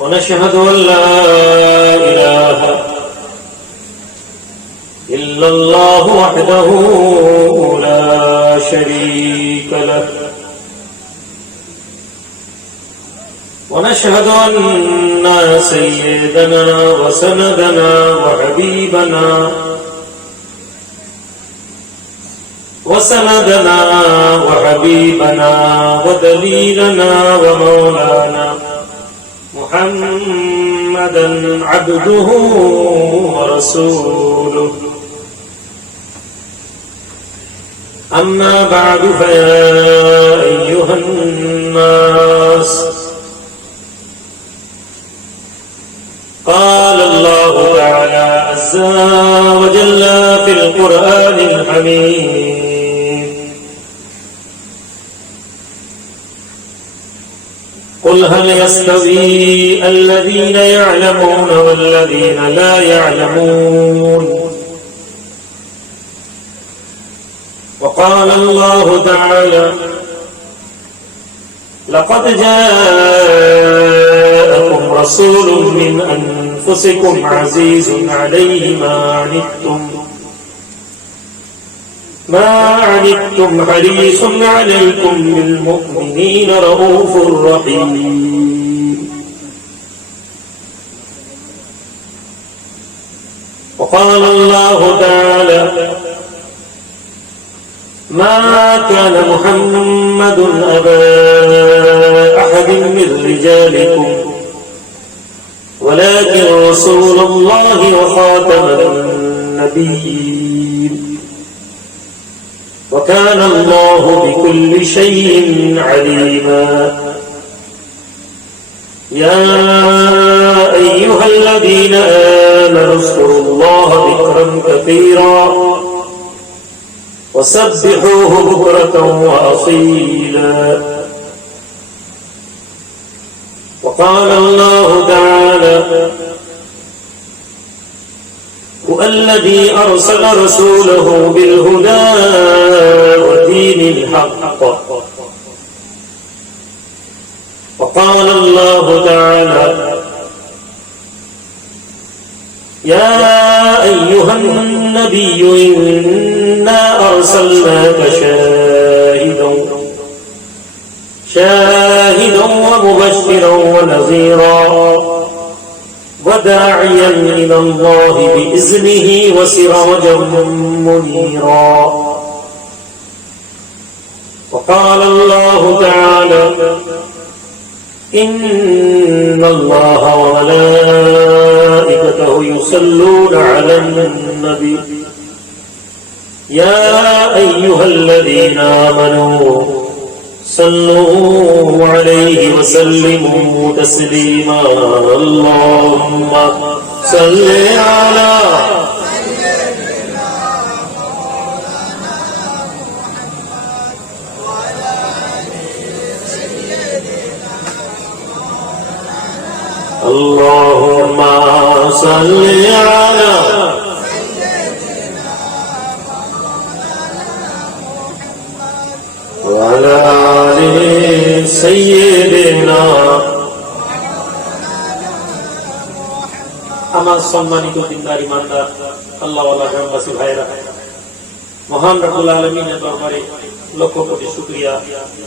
ونشهد أن لا إله إلا الله وحده لا شريك له. ونشهد أن سيدنا وسندنا وحبيبنا وسندنا وحبيبنا ودليلنا ومولانا محمدا عبده ورسوله. أما بعد فيا أيها الناس قال الله تعالى عز وجل في القرآن الحميد قل هل يستوي الذين يعلمون والذين لا يعلمون؟ وقال الله تعالى لقد جاءكم رسول من أنفسكم عزيز عليه ما عنتم. ما عنتم حريص عليكم بالمؤمنين رؤوف رحيم. وقال الله تعالى ما كان محمد أبا أحد من رجالكم ولكن رسول الله وخاتم النبيين. وكان الله بكل شيء عليما. يا أيها الذين آمنوا اذكروا الله ذكرا كثيرا وسبحوه بكرة وأصيلا. وقال الله تعالى هو الذي أرسل رسوله بالهدى ودين الحق. وقال الله تعالى يا أيها النبي إنا أرسلناك شاهدا شاهدا ومبشرا ونذيرا. وداعيا إلى الله بإذنه وسراجا منيرا. وقال الله تعالى إن الله وملائكته يصلون على النبي. يا أيها الذين آمنوا صلوا عليه وسلموا تسليما اللهم صل على اللهم صل على আমার সম্মানিত দিনদার ইমানদার আল্লাহ গ্রামবাসী ভাইরা মহান রাহুল আলমিনের দরবারে লক্ষ কোটি শুক্রিয়া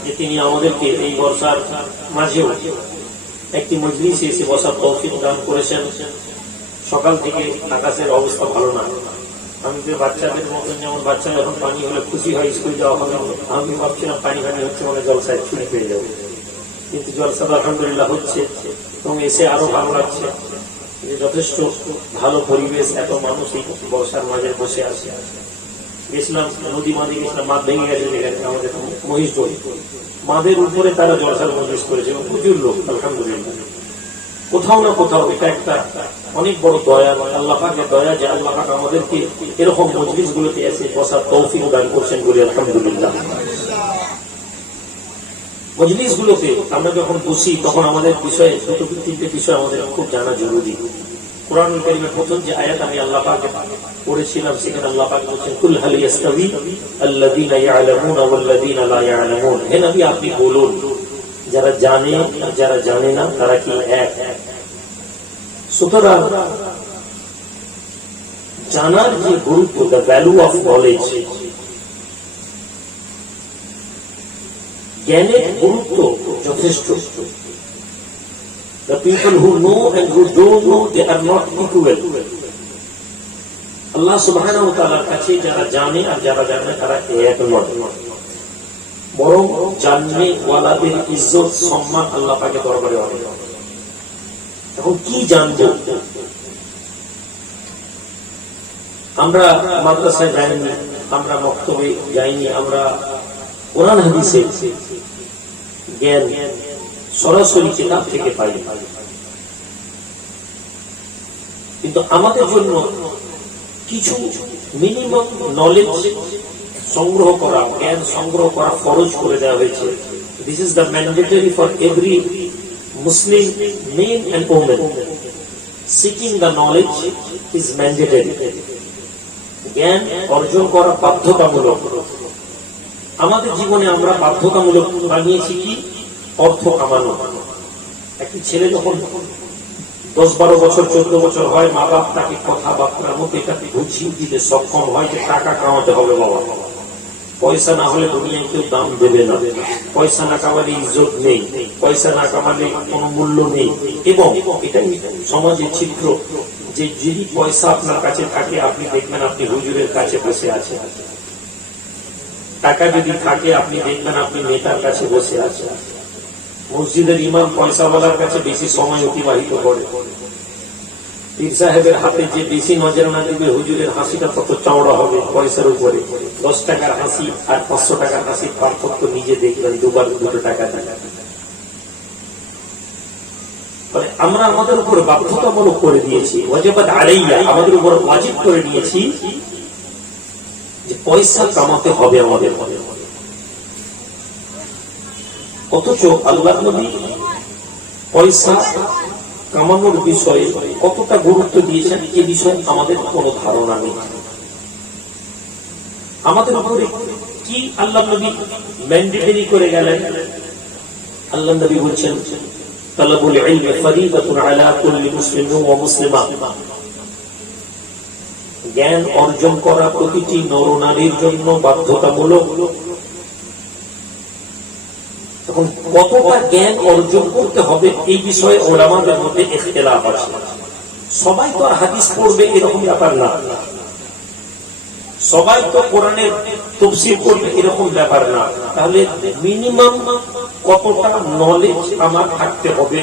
যে তিনি আমাদেরকে এই বর্ষার মাঝেও একটি মজলিসে এসে বসার তৌফিক দান করেছেন। সকাল থেকে আকাশের অবস্থা ভালো না। আমি যে বাচ্চাদের মতন যেমন বাচ্চা যখন পানি হলে খুশি হয়, স্কুল যাওয়া হবে, আমি ভাবছিলাম পানি পানি হচ্ছে মানে জলসায় ছুটি পেয়ে যাবে। কিন্তু জলসা আলহামদুলিল্লাহ হচ্ছে এবং এসে আরও ভালো লাগছে। যে যথেষ্ট ভালো পরিবেশ, এত মানুষ এই বর্ষার মাঝে বসে আছে। গেছিলাম, নদী মাঝে গেছিলাম মাঠ ভেঙে গেছে আমাদের মহিষ দই মাদের উপরে তারা জলসার মজলিস করেছে এবং প্রচুর লোক, আলহামদুলিল্লাহ। কোথাও না কোথাও এটা একটা অনেক বড় দয়া, আল্লাহ দয়া যে আল্লাহ আমাদেরকে এরকম মজলিস গুলোতে এসে বসার তৌফিক দান করছেন বলে আলহামদুলিল্লাহ। মজলিস গুলোতে আমরা যখন বসি, তখন আমাদের বিষয়ে, দুটো তিনটে বিষয় আমাদের খুব জানা জরুরি। কোরআন কারিমের প্রথম যে আয়াত আমি আল্লাহ পাকে পড়েছিলাম, সেখানে আল্লাহ বলছেন, কুল হাল ইয়াস্তাবি আল্লাযীনা ইয়ালামুনা ওয়াল্লাযীনা লা হে নবী, আপনি বলুন যারা জানে যারা জানে না তারা কি এক? সুতরাং জানার যে গুরুত্ব দ্য ভ্যালু অফ নলেজ জ্ঞানের গুরুত্ব যথেষ্ট। The people who know and who don't know, they are not equal. আল্লাহ সুবহানাহু কাছে যারা জানে আর যারা জানে তারা এক নয়। বরং জাননে ওয়ালাদের ইজ্জত, সম্মান আল্লাহ পাকে দরবারে অনেক। এখন কি জানব? আমরা মাদ্রাসায় যাইনি, আমরা মক্তবে যাইনি, আমরা কোরআন হাদিসে জ্ঞান সরাসরি কিতাব থেকে পাই। কিন্তু আমাদের জন্য কিছু মিনিমাম নলেজ সংগ্রহ করা, জ্ঞান সংগ্রহ করা ফরজ করে দেওয়া হয়েছে। This is the mandatory for every Muslim men and women seeking the knowledge is mandatory জ্ঞান অর্জন করা বাধ্যতামূলক। আমাদের জীবনে আমরা বাধ্যতামূলক বানিয়েছি কি? অর্থ কামানো। একটি ছেলে যখন দশ বারো বছর, চোদ্দ বছর হয় মা বাপ তাকে কথাবার্তার মধ্যে এটাকে বুঝিয়ে দিতে সক্ষম হয় যে টাকা কামাতে হবে বাবা। পয়সা না হলে দুনিয়ায় কেউ দাম দেবে না। পয়সা না কামালে ইজ্জত নেই, পয়সা না কামালে কোনো মূল্য নেই। এবং এটাই সমাজের চিত্র, যে যদি পয়সা আপনার কাছে থাকে, আপনি দেখবেন আপনি হুজুরের কাছে বসে আছেন। টাকা যদি থাকে, আপনি দেখবেন আপনি নেতার কাছে বসে আছেন। মসজিদের ইমাম পয়সাওয়ালার কাছে বেশি সময় অতিবাহিত করে। পীর সাহেবের হাতে যে বেশি নজরানা দিবে, হুজুরের হাসিটা তত চওড়া হবে পয়সার উপরে। দশ টাকার হাসি আর পাঁচশো টাকার হাসির পার্থক্য নিজে দেখবেন, দুবার দুটো টাকা টাকা আমরা আমাদের উপর বাধ্যতামূলক করে দিয়েছি আলাইয়া আমাদের উপর ওয়াজিব করে দিয়েছি যে পয়সা কামাতে হবে আমাদের মনে অথচ আল্লাহ নবী পয়সা কামানোর বিষয়ে কতটা গুরুত্ব দিয়েছেন এ বিষয়ে আমাদের কোনো ধারণা নেই। আমাদের উপরে কি আল্লাহ নবী ম্যান্ডেটরি করে গেলেন? আল্লাহ নবী বলছেন, তালাবুল ইলমি ফরিদাতুন আলা কুল্লি মুসলিমিন ওয়া মুসলিমা। জ্ঞান অর্জন করা প্রতিটি নরনারীর জন্য বাধ্যতামূলক। কতটা জ্ঞান অর্জন করতে হবে এই বিষয়ে ওলামাদের মধ্যে এখতলাফ আছে। সবাই তো আর হাদিস পড়বে এরকম ব্যাপার না। সবাই তো কোরআনের তফসির করবে এরকম ব্যাপার না। তাহলে মিনিমাম কতটা নলেজ আমার থাকতে হবে?